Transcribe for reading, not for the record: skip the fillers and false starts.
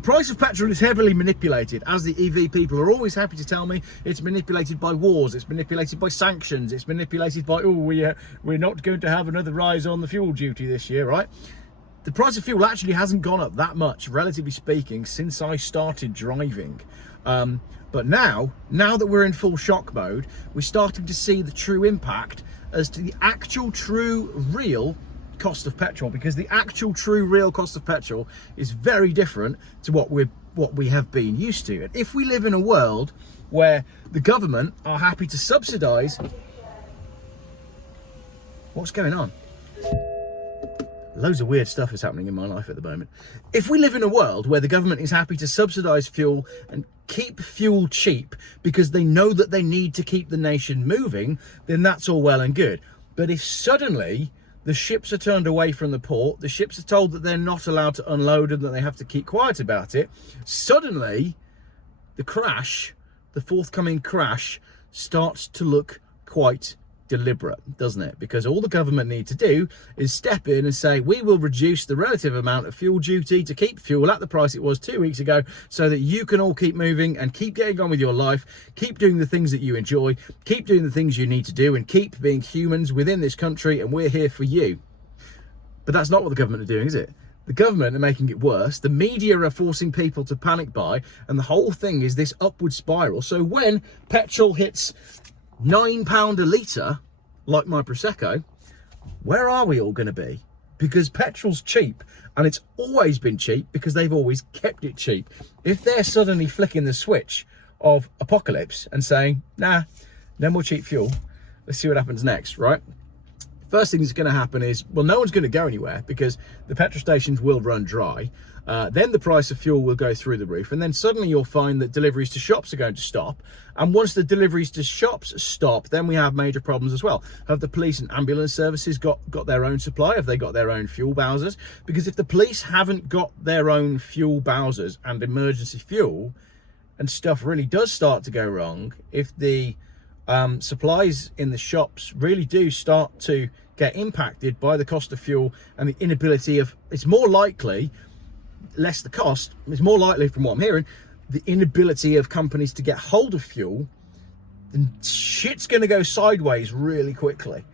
The price of petrol is heavily manipulated, as the EV people are always happy to tell me. It's manipulated by wars, it's manipulated by sanctions, it's manipulated by, oh, we're not going to have another rise on the fuel duty this year, right? The price of fuel actually hasn't gone up that much, relatively speaking, since I started driving. But now that we're in full shock mode, we're starting to see the true impact as to the actual, true, real cost of petrol, because the actual, true, real cost of petrol is very different to what we have been used to. And if we live in a world where the government are happy to subsidise, what's going on? Loads of weird stuff is happening in my life at the moment. If we live in a world where the government is happy to subsidise fuel and keep fuel cheap because they know that they need to keep the nation moving, then that's all well and good. But if suddenly the ships are turned away from the port, the ships are told that they're not allowed to unload and that they have to keep quiet about it, suddenly the forthcoming crash starts to look quite deliberate, doesn't it? Because all the government need to do is step in and say, we will reduce the relative amount of fuel duty to keep fuel at the price it was 2 weeks ago, so that you can all keep moving and keep getting on with your life, keep doing the things that you enjoy, keep doing the things you need to do, and keep being humans within this country, and we're here for you. But that's not what the government are doing, is it? The government are making it worse. The media are forcing people to panic buy, and the whole thing is this upward spiral. So when petrol hits £9 a litre, like my Prosecco, where are we all going to be? Because petrol's cheap, and it's always been cheap because they've always kept it cheap. If they're suddenly flicking the switch of apocalypse and saying, nah, no more cheap fuel, let's see what happens next, right? First thing that's going to happen is, well, no one's going to go anywhere because the petrol stations will run dry. Then the price of fuel will go through the roof, and then suddenly you'll find that deliveries to shops are going to stop. And once the deliveries to shops stop, then we have major problems as well. Have the police and ambulance services got their own supply? Have they got their own fuel bowsers? Because if the police haven't got their own fuel bowsers and emergency fuel, and stuff really does start to go wrong, if the supplies in the shops really do start to get impacted by the cost of fuel and the inability of, it's more likely, less the cost, it's more likely from what I'm hearing, the inability of companies to get hold of fuel, then shit's going to go sideways really quickly.